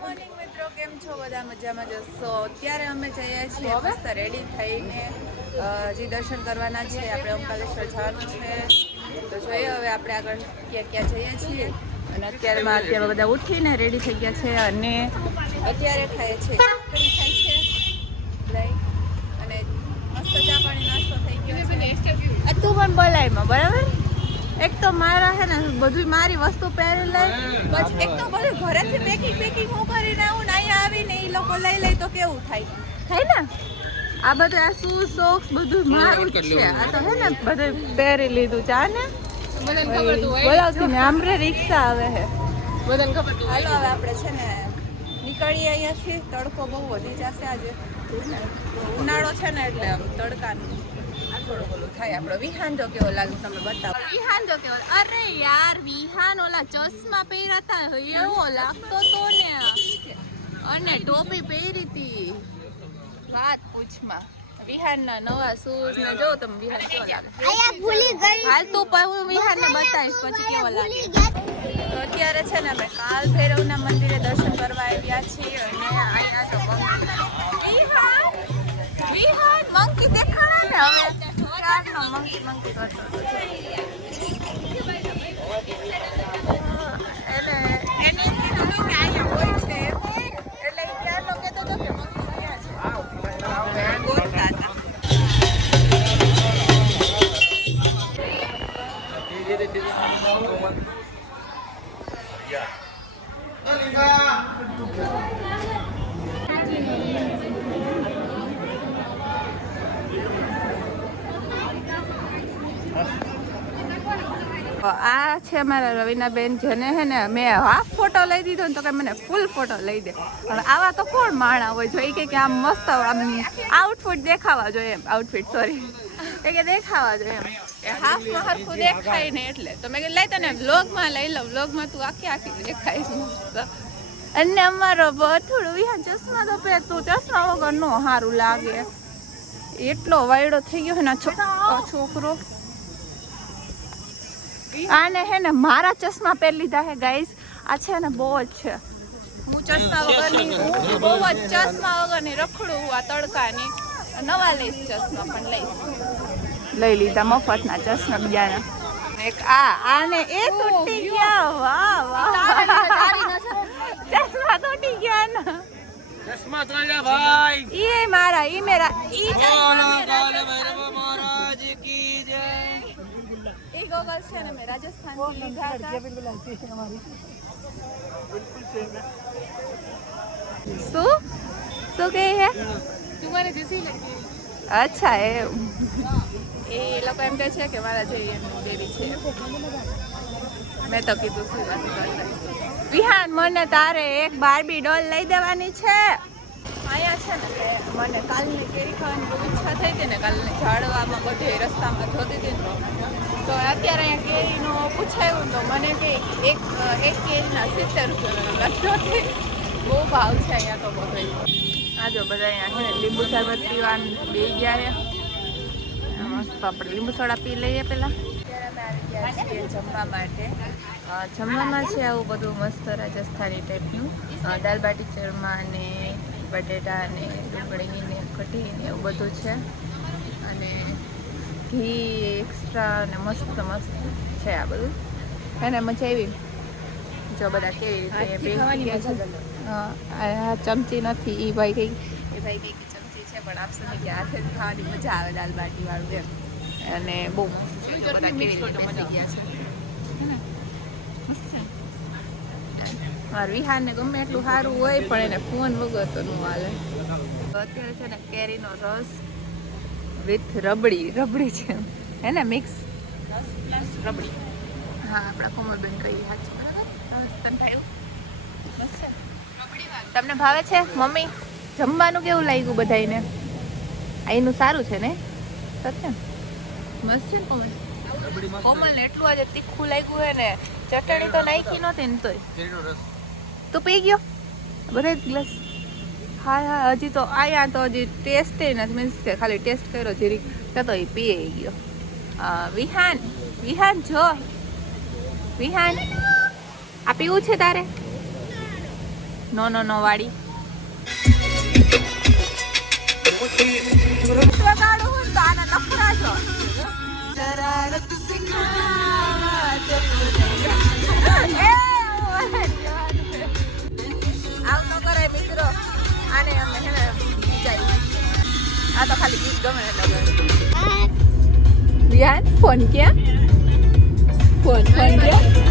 Morning મિત્રો, કેમ છો? બધા મજામાં જશો? અત્યારે અમે જઈએ છીએ મસ્ત રેડી થઈને હજી દર્શન કરવાના છે. આપણે ઓમકાલેશ્વર જવાનું છે, તો જોઈએ હવે આપણે આગળ ક્યાં ક્યાં જઈએ છીએ. અને અત્યારે બધા ઉઠીને રેડી થઈ ગયા છે અને અત્યારે ખાય છે લઈ અને મસ્ત ચા પાણી નાસ્તો થઈ ગયો છે. તું પણ બોલાયમાં બરાબર. એક તો મારા હે ને બધું મારી વસ્તુ પહેરી લઈ, પછી એક તો બધું ઘરેથી પેકિંગ હું કરીને આવું ને અહીંયા આવીને એ લોકો લઈ લે તો કેવું થાય ને. આ બધું આ શૂઝ સોક્સ બધું મારું જ છે. આ તો હે ને બધું પહેરી લીધું ચા ને બોલાવતી ને આમરે રિક્ષા આવે હે બધાને ખબર. હાલો હવે આપણે છે ને નીકળીએ અહીંયાથી. તડકો બહુ વધી જશે આજે, ઉનાળો છે ને એટલે આમ તડકાનું થોડું ઓલું થાય. આપણો વિહાન જો કેવો લાગે તમે બતાવો. વિહાન જો કેવો, અરે યાર વિહાન ઓલા ચશ્મા પહેર્યા હતા એવો લાગતો તો ને, અને ટોપી પહેરી હતી વાત પૂછમાં. વિહાનના નવા શૂઝ ને જો તમે વિહાન કેવો લાગે. હાલ તું હું વિહાનને બતાવીશ પછી કેવો લાગે. તો અત્યારે છે ને અમે કાલ ભૈરવના મંદિરે દર્શન કરવા આવ્યા છીએ અને અહીંયા જો વિહાન મંકી દેખાડા ને હવે ચારનો મંકી કરતો એટલે એને કીધું કે અહીંયા હોય છે એટલે ત્યારનો કહેતો હતો કે મંકી ક્યાં છે ગોતતા હતા. આ છે અમારા રવિનાબેન, જેને હે ને મેં હાફ ફોટો લઈ દીધો ને તો કે મને ફૂલ ફોટો લઈ દે. હવે આવા તો કોણ માણા હોય જો એ કે આમ મસ્ત આમ આઉટફિટ દેખાવા જોઈએ એમ, આઉટફિટ સોરી કે દેખાવા જોઈએ એમ, એ હાફમાં હરખું દેખાય ને એટલે તો મેં લઈ તને વ્લોગમાં લઈ લઉં. વ્લોગમાં તું આખી દેખાય મસ્ત. અને અમારો થોડું વિહાન ચશ્મા તો પહેર, તું ચશ્મા વગર નો સારું લાગે. એટલો વાયડો થઈ ગયો ને છોકરો. આને હે ને મારા ચશ્મા પહેરી લીધા હે ગાઈસ. આ છે ને બહુ જ છે. હું ચશ્મા વગરની બહુ જ ચશ્મા વગરની રખડું હું આ તડકાની. નવા લઈશ ચશ્મા પણ લઈશ. લઈ લીધા મફતના ચશ્મા બીજાના. એક આને એ તૂટી ગયા. વાહ વાહ, ચશ્મા તૂટી ગયા ને. ચશ્મા તો લે ભાઈ. ઈ મારા ઈ મેરા ઈ ચશ્મા ભૈરવ મહારાજ કી જય. એ ગોગલ્સ છે ને મેં રાજસ્થાનથી લીધા હતા. શું કહે હે તમારે જૈસી લગતી. અચ્છા એ લોકો એમ કહે છે કે મારા જેવી એમની બેબી છે. મેં તો કીધું શું વાત કરતા. વિહાન મને તારે એક બાર્બી ડોલ લઈ દેવાની છે. અહીંયા છે ને કે મને કાલની કેરી ખાવાની બહુ ઈચ્છા થઈ હતી ને, કાલની ઝાડવામાં બધે રસ્તામાં જોતી હતી ને, તો અત્યારે અહીંયા કેરીનો પૂછાયું તો મને કે એક કેરીના 70 રૂપિયા લખ્યો છે. બહુ ભાવ છે અહીંયા તો બધો. આ જો બધા અહીંયા છે લીંબુ શરબત પીવાનું બે ગયા છે મસ્ત. આપણે લીંબુ સોડા પી લઈએ પહેલાં. અત્યારે અમે આવી ગયા છીએ જમવા માટે. જમવામાં છે આવું બધું મસ્ત રાજસ્થાની ટાઈપનું, દાલ બાટી ચૂરમા ને બટેટા ને ડુંગળી ને કઢી ને એવું બધું છે, અને ઘી એક્સ્ટ્રા ને મસ્ત છે આ બધું. એને મજા આવી. જો બધા કેવી રીતે હા ચમચી નથી એ ભાઈ કઈ ચમચી છે પણ આપશે નહીં કે હાથે ખાવાની મજા આવે દાલ બાટી વાળું એમ. અને બહુ મસ્ત છે. બધા કેવી રીતે બેસી ગયા છે. મારું વિહાનને ગમે એટલું સારું હોય પણ એને ફોન વગર તો નું હાલે. અત્યારે છે ને કેરીનો રસ વિથ રબડી છે હે ને, મિક્સ રસ પ્લસ રબડી. હા આપણા કોમલબેન કહી સાચું બરાબર. તને ભાવ્યું? મસ્ત છે. તમને ભાવે છે મમ્મી? જમવાનું કેવું લાગ્યું બધાને? અહીંનું સારું છે ને? સત્ય મસ્ત છે ને કોમલ? કોમલ ને એટલું આજે તીખું લાગ્યું હે ને, ચટણી તો નાખી નહોતી ને તોય. તું પી ગયો બધા ગ્લાસ? હા હજી તો આયા તો હજી ટેસ્ટ નથી, મીન્સ કે ખાલી ટેસ્ટ કર્યો જીરીક તો એ પી ગયો. વિહાન જો વિહાન આ પીવું છે તારે? નો વાળી આવ ન કરે મિત્રો આને અમે હે ને વિચાર્યું આ તો ખાલી ગીત ગમે એટલે વિહાન ફોન ક્યાં ફોન ક્યાં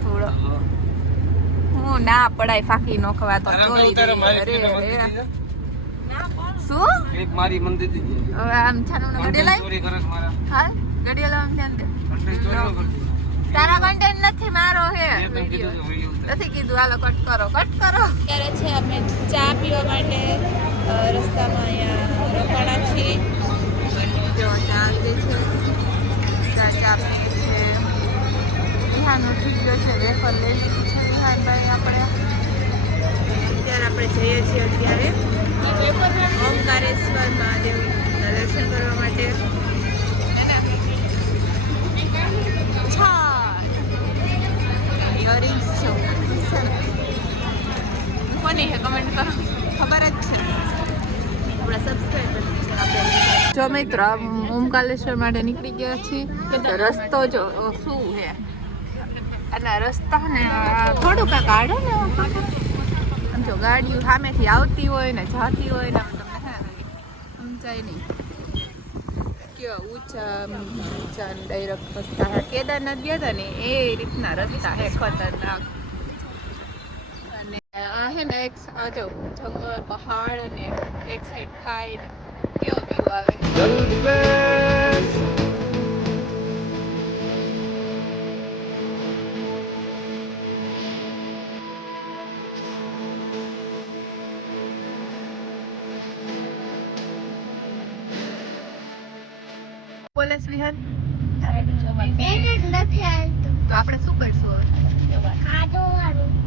થોડો હું ના પડાય ફાકી નો ખવા તો ચોરી શું મારી મંદિર હવે આમ છાનું ગડે લાઈ ચોરી કરે મારા હા ગડે લાવ ધ્યાન દે તારા કન્ટેન્ટ નથી મારો હે નથી કીધું હાલો કટ કરો અત્યારે છે અમે ચા પીવા માટે રસ્તામાં અહીંયા રોકાણા છીએ જો ચા દે છે ચા પીએ છે વિહાન ઉઠી ગયો છે વેફર લઈ લીધી છે વિહાનભાઈ આપણે જઈએ છીએ અત્યારે ઓમકારેશ્વર મહાદેવના દર્શન કરવા માટે કોની હે કમેન્ટ કરો ખબર જ છે આપણા સબસ્ક્રાઇબર જો મિત્રો ઓમકારેશ્વર માટે નીકળી ગયા છીએ તો રસ્તો જો શું છે અને રસ્તા ને થોડું કાંક આડો ને આમ જો ગાડીઓ સામેથી આવતી હોય ને જાતી હોય ને તમને હે સમજાય નહીં કયો ઊંચા ડાયરેક્ટ રસ્તા હે કેદારનાથ ગયા હતા ને એ રીતના રસ્તા હે ખતરનાક અને આ હે ને એક જો જંગલ પહાડ અને એક સાઈડ ખાઈ ને કેવો વ્યૂ આવે પોલીસ વિહાર તો આપણે શું કરશું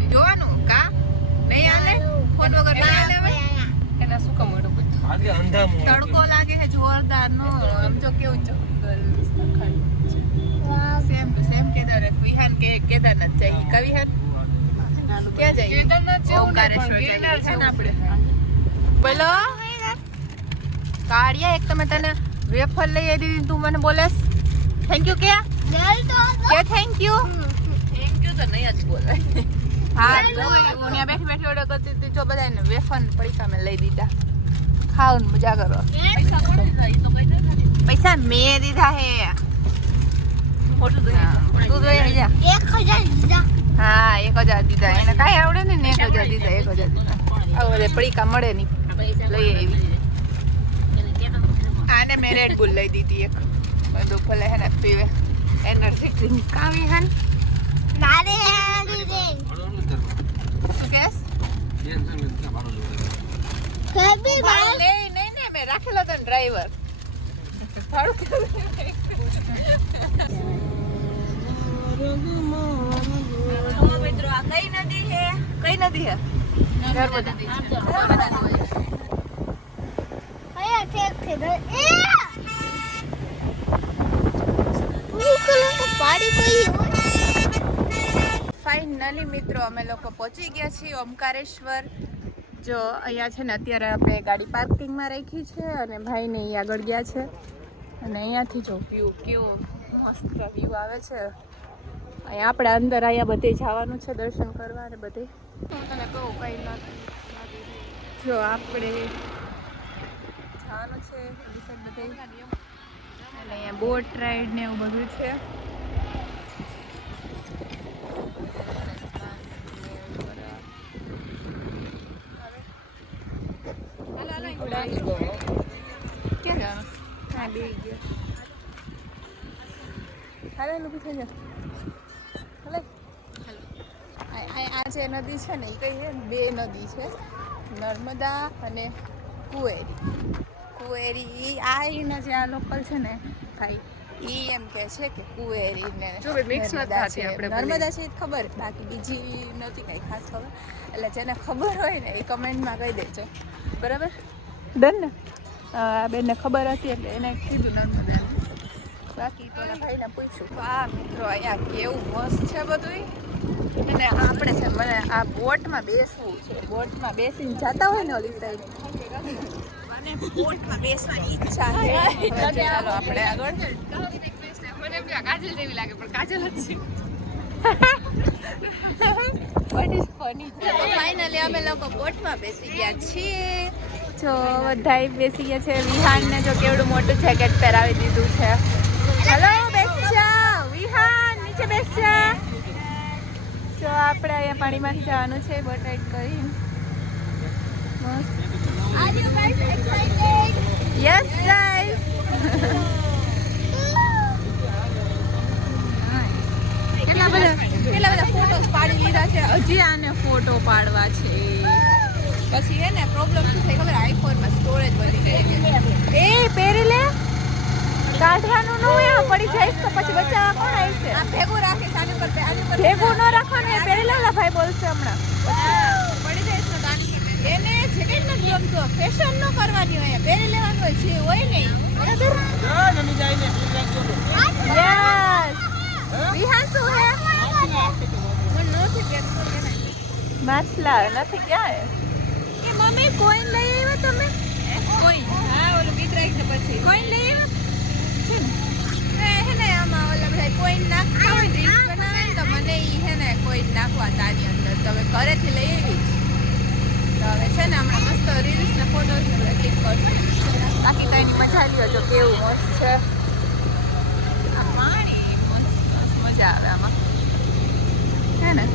જોવાનું કા નહીં આલે ફોન વગર નહીં આલે એના શું કમડું તડકો લાગે છે જોરદાર નો આમ જો કેવું જંગલ same to same Kedarnath Vihaan કે કેદારનાથ જઈએ કવિ હે ક્યાં જઈએ કેદારનાથ જેવું ઓમકારેશ્વર જઈએ છે ને આપણે બોલો કાળિયા એક તો મેં તને વેફર લઈ આવી દીધી તું મને બોલેસ થેન્ક યુ કે થેન્ક યુ તો નહીં જ બોલે હા હું ત્યાં બેઠી ઓર્ડર કરતી હતી જો બધાને વેફર પૈસા મેં લઈ દીધા ખાઓ ને મજા કરો પૈસા મેં દીધા હે તું દોઈ જા 1000 દીધા હા 1000 દીધા એને કાંઈ આવડે ને 1000 દીધા 1000 દીધા હવે પડીકા મળે નહીં લઈ આવી આને મેં રેડ બુલ લઈ દીધી એક બધું ભલે હે ને પીવે એનર્જી ડ્રિંક કાવી હન મારે શું કેસ કભી ભાઈ લે નહીં ને મેં રાખેલો તો ડ્રાઈવર મિત્રો આ કઈ નદી હે નર્મદા ફાઇનલી મિત્રો અમે લોકો પહોંચી ગયા છીએ ઓમકારેશ્વર જો અહીંયા છે ને અત્યારે આપણે ગાડી પાર્કિંગમાં રાખી છે અને ભાઈને અહીં આગળ ગયા છે અને અહીંયાથી જો વ્યૂ કેવું મસ્ત વ્યૂ આવે છે અહીંયા આપણે અંદર અહીંયા બધે જવાનું છે દર્શન કરવા અને બધે હું તને કહું કંઈ નથી જો આપણે જવાનું છે બધે અને અહીંયા બોટ રાઈડ ને એવું બધું છે ક્યાં જવાનું હા બે ગયા હાલે લોકો થઈ જાય આ જે નદી છે ને એ કઈ છે બે નદી છે, નર્મદા અને કુવેરી. આ જે આ લોકલ છે ને ભાઈ ઈ એમ કે છે કે કુવેરી ને નર્મદા છે. નર્મદા છે ખબર, બાકી બીજી નથી કઈ ખાસ ખબર. એટલે જેને ખબર હોય ને એ કમેન્ટમાં કહી દેજો, બરાબર? ડન ને? આ બેનને ખબર હતી એટલે એને કીધું નર્મદા. બાકી તો ભાઈને પૂછ્યું. વાહ મિત્રો, અહીંયા કેવું મસ્ત છે બધું. અને આપણે છે મને આ બોટમાં બેસવું છે. બોટમાં બેસીને જતા હોય ને ઓલી સાઈડ, અને બોટમાં બેસવાની ઈચ્છા છે. ચાલો આપણે આગળ. મને એમ કાજલ જેવી લાગે પણ કાજલ જ છે. What is funny? તો ફાઇનલી અમે લોકો બોટમાં બેસી ગયા છીએ. જો બધાય બેસી ગયા છે. વિહાનને જો કેવડું મોટું જેકેટ પહેરાવી દીધું છે. હલો બેસજા વિહાન, નીચે બેસજા. જો આપણે અહીંયા પાણીમાંથી જવાનું છે બોટ રાઈડ કરીને. Are you guys excited? Yes guys. કેટલા બધા ફોટોસ પાડી લીધા છે. હજી આને ફોટો પાડવા છે. પછી હે ને પ્રોબ્લેમ શું થાય ખબર? આઈફોનમાં સ્ટોરેજ વધી જાય. એ પહેરી લે, કાઢવાનું ન હોય. પડી જાય તો પછી બચાવવા કોણ આવશે? આ ભેગું રાખે સાની પર ભેગું ન રાખવાનું. એ પહેરી લેલા ભાઈ બોલશે હમણાં. પડી જાય તો દાની પર એને જેકેટ નથી ગમતું. ફેશન ન કરવાની હોય, પહેરી લેવાનું હોય જે હોય ને. નમી જાય ને યસ. વિહાન શું હે? મને નથી પહેરતો કે માછલા નથી. ક્યાં એ મમ્મી કોઈન લઈ આવ્યા તમે? કોઈન? હા, ઓલું ગીત રાખીને પછી કોઈન લઈ આવ્યા છે ને. હે ને આમાં ઓલા બધા કોઈન નાખતા હોય ડ્રિંક્સ બનાવે ને, તો મને ઈ હે ને કોઈન નાખવા તાની અંદર. તો હવે ઘરેથી લઈ આવી. તો હવે છે ને હમણાં મસ્ત રીલ્સ ને ફોટોસ ને બધા ક્લિક કરશું. બાકી તો એની મજા લ્યો. જો કેવું મસ્ત છે આ પાણી. મસ્ત મજા આવે આમાં, હે ને?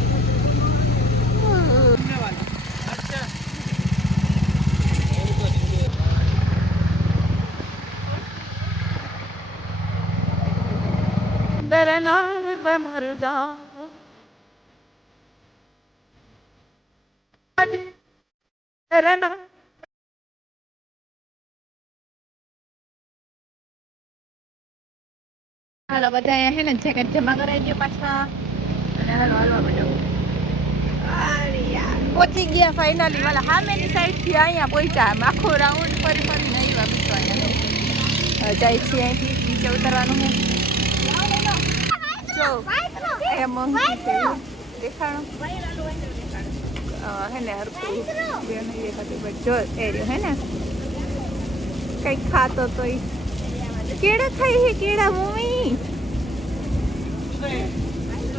હાલો બધા હે ને જેકેટ જમા કરાવી દો પાછા. અને હાલો હાલવા માંડો. અરે યાર પહોંચી ગયા ફાઇનલી. વાલા સામેની સાઈડ થી અહીંયા પહોંચ્યા. આખો રાઉન્ડ ફરી ફરીને આવ્યા મિત્રો. અહીંયા જાય છે અહીંથી નીચે ઉતરવાનું છે. જો એ મંકી છે દેખાણો હે ને હરકું બે નહીં દેખાતું બટ જો એરિયો હે ને કંઈક ખાતો તો કેળા ખાઈ હે. કેળા મમ્મી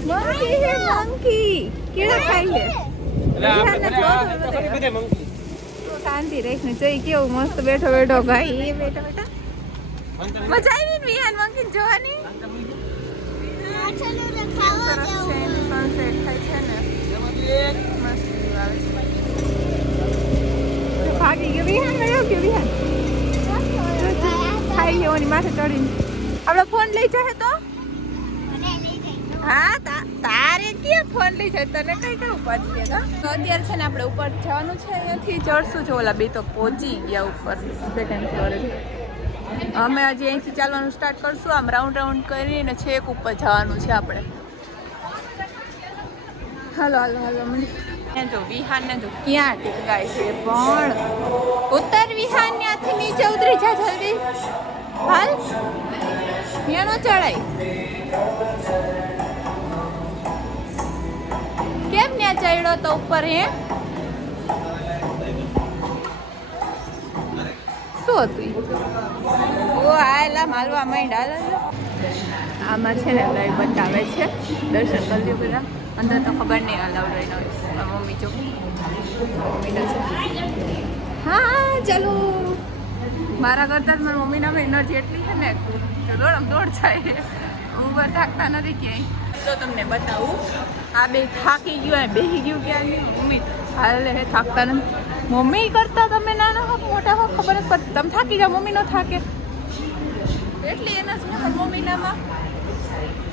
મંકી હે મંકી. કેળા ખાઈ હે. શાંતિ રાખીને જોઈ કેવું મસ્ત બેઠો બેઠો ભાઈ. એ બેઠો બેઠા મજા આવી ને વિહાન મંકી જોવાની. સરસ છે સનસેટ થાય છે ને મસ્ત આવે છે. ભાગી ગયો વિહાન. ગયો ગયો વિહાન. ખાઈ ગયો એની માથે ચડીને. આપણો ફોન લઈ જાય તો હા તારે ક્યાં ફોન લઈ જાય? તને કઈ કરવું પડશે? તો અત્યારે છે ને આપણે ઉપર જવાનું છે. અહીંયાથી ચડશું જો. ઓલા બે તો પહોંચી ગયા ઉપર સેકન્ડ ફ્લોરે. અમે હજી અહીંથી ચાલવાનું સ્ટાર્ટ કરશું. આમ રાઉન્ડ રાઉન્ડ કરીને છેક ઉપર જવાનું છે આપણે. હાલો હાલો હાલો મને જો વિહાનને જો ક્યાં ટીંગાય છે પણ. ઉતર વિહાન, ત્યાંથી નીચે ઉતરી જા જલ્દી. હાલ ત્યાં નો ચડાય. કેમ ત્યાં ચડ્યો તો ઉપર? હે શું હતું? ઓ હાલા માલવા માંડ. હાલ આમાં છે ને લાઈવ બતાવે છે. દર્શન કરી લ્યો બધા. અંદર તો ખબર નહીં અલાઉડ હોય ન. મમ્મી જો મમ્મી છે. હા ચાલો. મારા કરતાં જ મારા મમ્મીના એનર્જી એટલી છે ને દોડ દોડ જાય. હું પર થાકતા નથી ક્યાંય. તો તમને બતાવું આ બે થાકી ગયું. બેસી ગયું ક્યાં? મમ્મી હાલે હે થાકતા નથી. મમ્મી કરતા તમે નાના હો મોટા હો ખબર જ પડતી. તમે થાકી જાઓ, મમ્મી ન થાકે એટલી એનર્જી ને મમ્મીનામાં.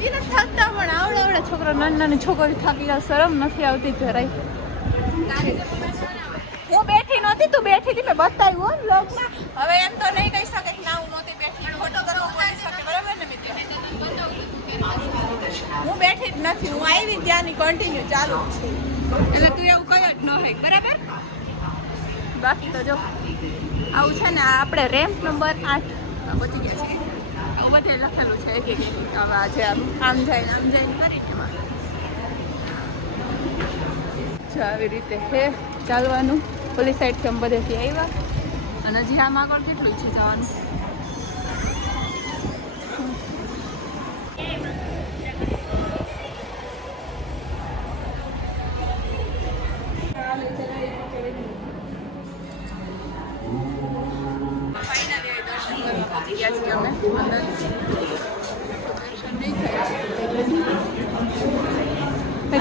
એને થાકતા પણ આવડે છોકરો નાની છોકરી થાકી જાય શરમ નથી આવતી જરાય. હું બેઠી નહોતી, તું બેઠી હતી, મેં બતાવ્યું બ્લોગમાં. હવે એમ તો નહીં કહી શકે કે ના હું નહોતી બેઠી, ફોટો કરવા બોલી શકે, બરાબર ને મિત્ર? હું બેઠી જ નથી, હું આવી ત્યાંની કન્ટિન્યુ ચાલુ જ છે. એટલે તું એવું કયો જ ન હોય, બરાબર? બાકી તો જો આવું છે ને, આપણે રેમ્પ નંબર 8 પહોંચી ગયા છીએ. આવું બધે લખેલું છે કે આજે આમ જાય કરી એમાં જો આવી રીતે છે ચાલવાનું. ઓલી સાઈડથી આમ બધેથી આવ્યા અને હજી આમ આગળ કેટલું છે જવાનું.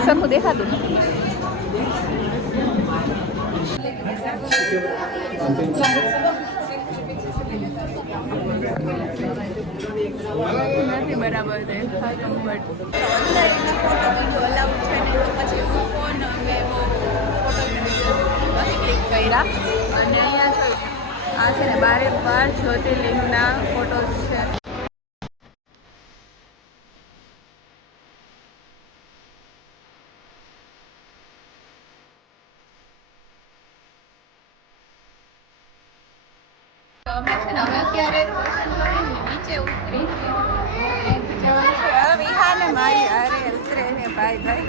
સરખું દેખાતું નથી. બરાબર દેખાતું બટ અલાઉડ છે ને, તો પછી હું ફોન ક્લિક કર્યા અને અહીંયા આ છે ને 12 જ્યોતિર્લિંગના ફોટોસ છે. અમે છે ને હવે અત્યારે નીચે ઉતરી વિહાને મારી હારે ઉતરે છે ભાઈ.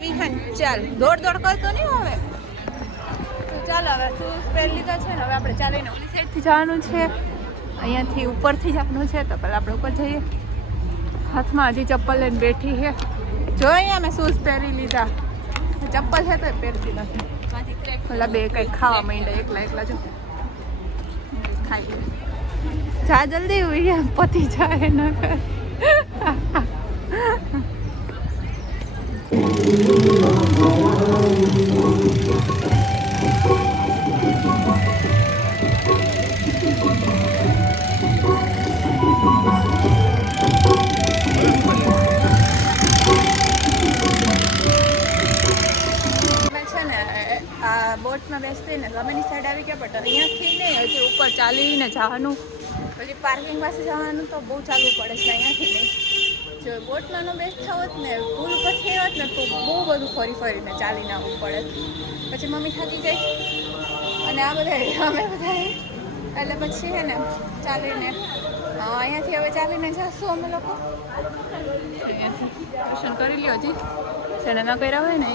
વિહાન ચાલ દોડ કરતો નહીં હવે. તો ચાલો હવે શૂઝ પહેરી લીધા છે ને, હવે આપણે ચાલીને ઓલી સાઈડથી જવાનું છે. અહીંયાથી ઉપરથી જવાનું છે, તો પહેલાં આપણે ઉપર જઈએ. હાથમાં હજી ચપ્પલ લઈને બેઠી છે. જો અહીંયા મેં શૂઝ પહેરી લીધા, ચપ્પલ છે તો પહેરતી નથી. ઓલા બે કંઈક ખાવા માંડ્યા એકલા જો ખાઈ જા જલ્દી ઉઈ પતિ જાય ન કર. બોટમાં બેસતી ને ગમેની સાઈડ આવી ગયા, બટ અહીંયાથી નહીં, હજી ઉપર ચાલીને જવાનું. પછી પાર્કિંગ પાસે જવાનું તો બહુ ચાલવું પડે છે, અહીંયાથી નહીં. જો બોટમાં ન બેસતા હોત ને, પુલ પછી હોત ને, તો બહુ બધું ફરીને ચાલીને આવવું પડે. પછી મમ્મી થાકી ગઈ અને આ બધા અમે બધા, એટલે પછી છે ને ચાલીને અહીંયાથી હવે ચાલીને જઈશું અમે લોકો. અહીંયાથી દર્શન કરી લ્યો હજી જેને ન કર્યા હોય ને.